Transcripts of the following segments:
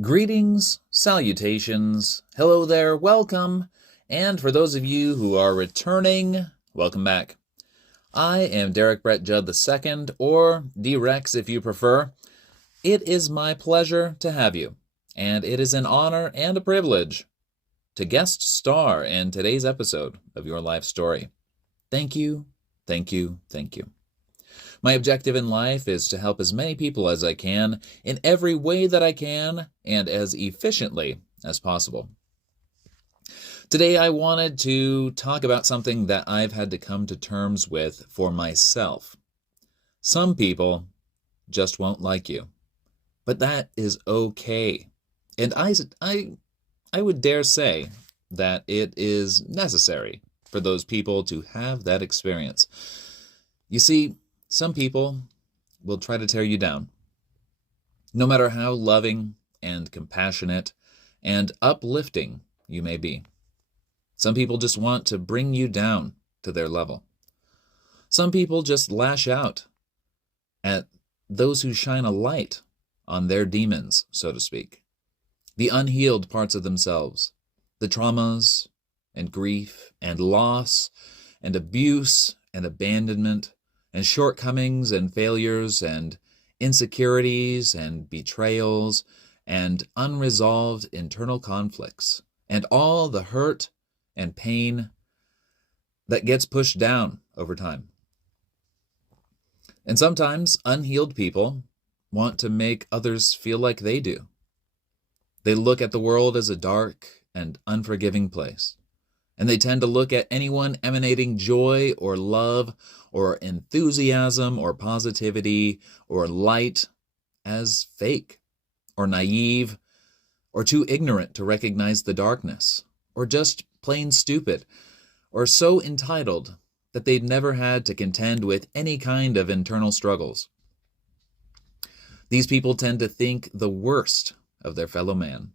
Greetings, salutations, hello there, welcome, and for those of you who are returning, welcome back. I am Derek Brett Judd II, or D-Rex if you prefer. It is my pleasure to have you, and it is an honor and a privilege to guest star in today's episode of Your Life Story. Thank you, thank you, thank you. My objective in life is to help as many people as I can in every way that I can and as efficiently as possible. Today I wanted to talk about something that I've had to come to terms with for myself. Some people just won't like you, but that is okay. And I would dare say that it is necessary for those people to have that experience. You see, some people will try to tear you down, no matter how loving and compassionate and uplifting you may be. Some people just want to bring you down to their level. Some people just lash out at those who shine a light on their demons, so to speak, the unhealed parts of themselves, the traumas and grief and loss and abuse and abandonment and shortcomings and failures and insecurities and betrayals and unresolved internal conflicts and all the hurt and pain that gets pushed down over time. And sometimes unhealed people want to make others feel like they do. They look at the world as a dark and unforgiving place. And they tend to look at anyone emanating joy or love or enthusiasm or positivity or light as fake or naive or too ignorant to recognize the darkness or just plain stupid or so entitled that they've never had to contend with any kind of internal struggles. These people tend to think the worst of their fellow man,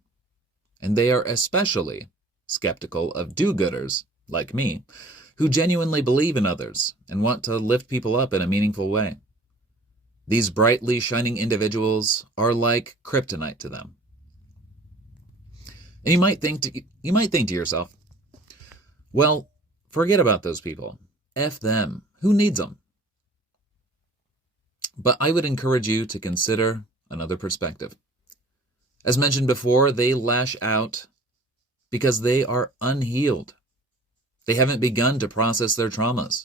and they are especially skeptical of do-gooders like me, who genuinely believe in others and want to lift people up in a meaningful way. These brightly shining individuals are like kryptonite to them. And you might think to yourself, well, forget about those people. F them. Who needs them? But I would encourage you to consider another perspective. As mentioned before, they lash out because they are unhealed. They haven't begun to process their traumas.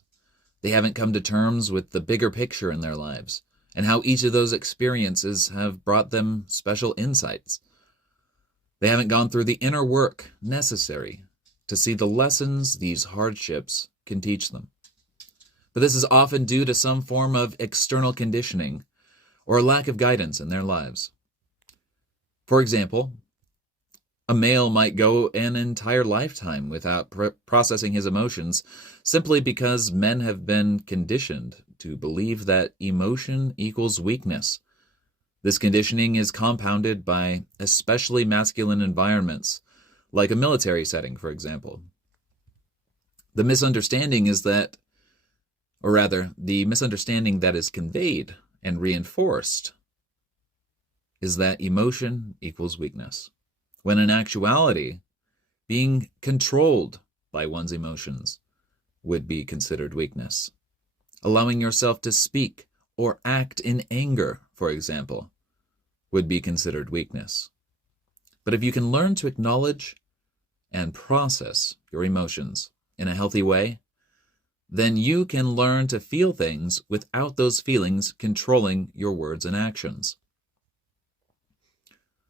They haven't come to terms with the bigger picture in their lives and how each of those experiences have brought them special insights. They haven't gone through the inner work necessary to see the lessons these hardships can teach them. But this is often due to some form of external conditioning or a lack of guidance in their lives. For example, a male might go an entire lifetime without processing his emotions simply because men have been conditioned to believe that emotion equals weakness. This conditioning is compounded by especially masculine environments, like a military setting, for example. The misunderstanding is that, or rather, the misunderstanding that is conveyed and reinforced is that emotion equals weakness, when in actuality, being controlled by one's emotions would be considered weakness. Allowing yourself to speak or act in anger, for example, would be considered weakness. But if you can learn to acknowledge and process your emotions in a healthy way, then you can learn to feel things without those feelings controlling your words and actions.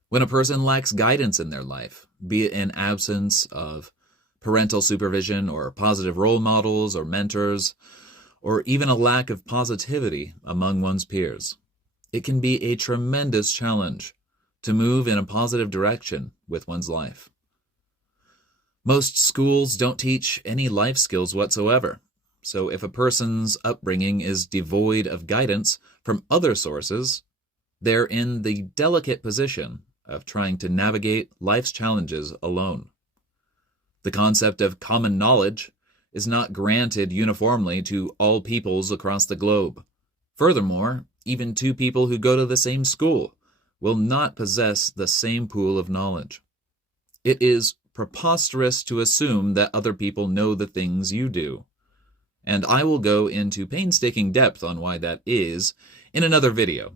When a person lacks guidance in their life, be it an absence of parental supervision or positive role models or mentors, or even a lack of positivity among one's peers, it can be a tremendous challenge to move in a positive direction with one's life. Most schools don't teach any life skills whatsoever, so if a person's upbringing is devoid of guidance from other sources, they're in the delicate position of trying to navigate life's challenges alone. The concept of common knowledge is not granted uniformly to all peoples across the globe. Furthermore, even two people who go to the same school will not possess the same pool of knowledge. It is preposterous to assume that other people know the things you do. And I will go into painstaking depth on why that is in another video,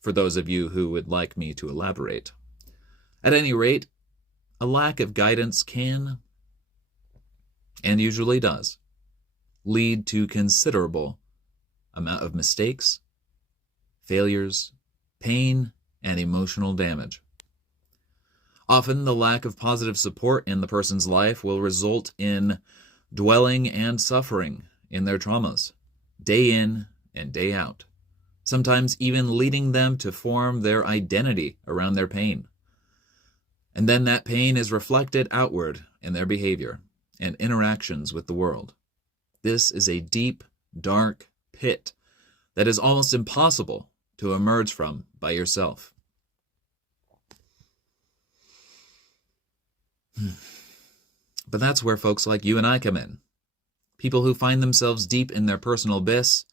for those of you who would like me to elaborate. At any rate, a lack of guidance can, and usually does, lead to considerable amount of mistakes, failures, pain, and emotional damage. Often, the lack of positive support in the person's life will result in dwelling and suffering in their traumas, day in and day out, sometimes even leading them to form their identity around their pain. And then that pain is reflected outward in their behavior and interactions with the world. This is a deep, dark pit that is almost impossible to emerge from by yourself. But that's where folks like you and I come in. People who find themselves deep in their personal abyss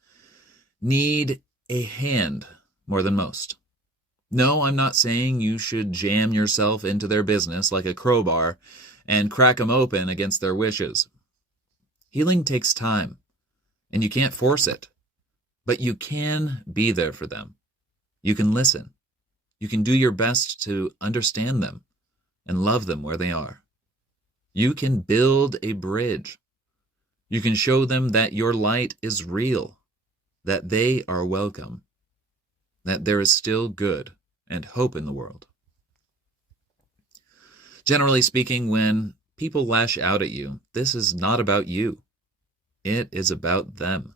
need a hand more than most. No, I'm not saying you should jam yourself into their business like a crowbar and crack them open against their wishes. Healing takes time, and you can't force it. But you can be there for them. You can listen. You can do your best to understand them and love them where they are. You can build a bridge. You can show them that your light is real, that they are welcome, that there is still good and hope in the world. Generally speaking, when people lash out at you, this is not about you. It is about them.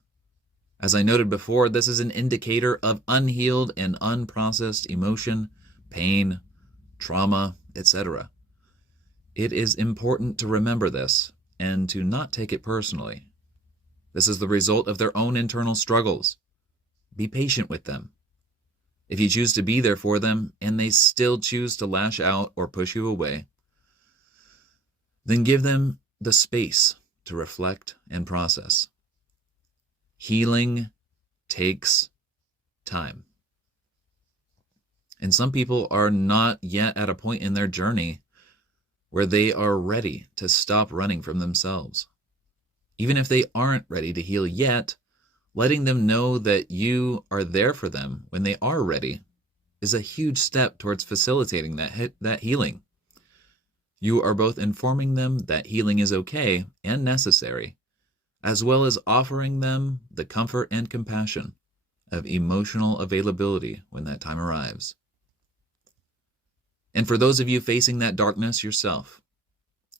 As I noted before, this is an indicator of unhealed and unprocessed emotion, pain, trauma, etc. It is important to remember this and to not take it personally. This is the result of their own internal struggles. Be patient with them. If you choose to be there for them and they still choose to lash out or push you away, then give them the space to reflect and process. Healing takes time. And some people are not yet at a point in their journey where they are ready to stop running from themselves. Even if they aren't ready to heal yet, letting them know that you are there for them when they are ready is a huge step towards facilitating that healing. You are both informing them that healing is okay and necessary, as well as offering them the comfort and compassion of emotional availability when that time arrives. And for those of you facing that darkness yourself,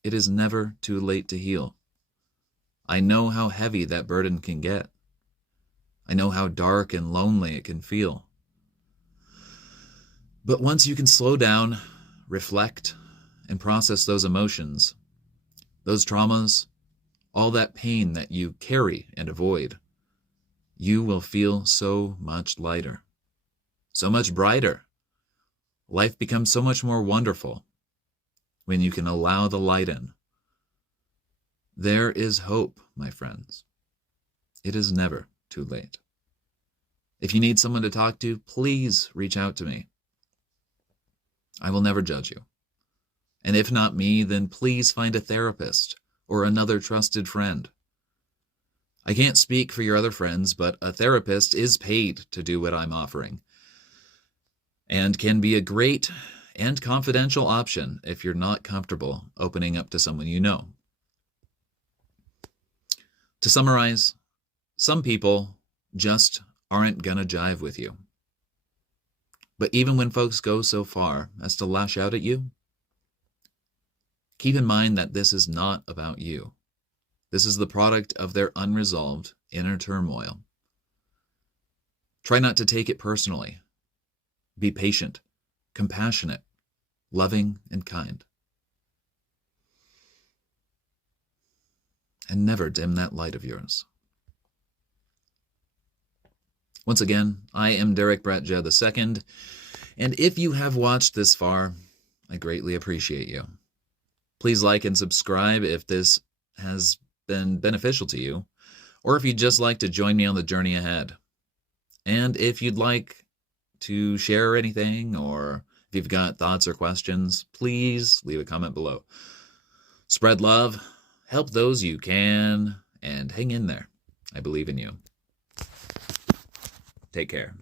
it is never too late to heal. I know how heavy that burden can get. I know how dark and lonely it can feel. But once you can slow down, reflect, and process those emotions, those traumas, all that pain that you carry and avoid, you will feel so much lighter, so much brighter. Life becomes so much more wonderful when you can allow the light in. There is hope, my friends. It is never too late. If you need someone to talk to, please reach out to me. I will never judge you. And if not me, then please find a therapist or another trusted friend. I can't speak for your other friends, but a therapist is paid to do what I'm offering and can be a great and confidential option if you're not comfortable opening up to someone you know. To summarize, some people just aren't gonna jive with you. But even when folks go so far as to lash out at you, keep in mind that this is not about you. This is the product of their unresolved inner turmoil. Try not to take it personally. Be patient, compassionate, loving, and kind. And never dim that light of yours. Once again, I am Derek Brett Judd II, and if you have watched this far, I greatly appreciate you. Please like and subscribe if this has been beneficial to you, or if you'd just like to join me on the journey ahead. And if you'd like to share anything, or if you've got thoughts or questions, please leave a comment below. Spread love, help those you can, and hang in there. I believe in you. Take care.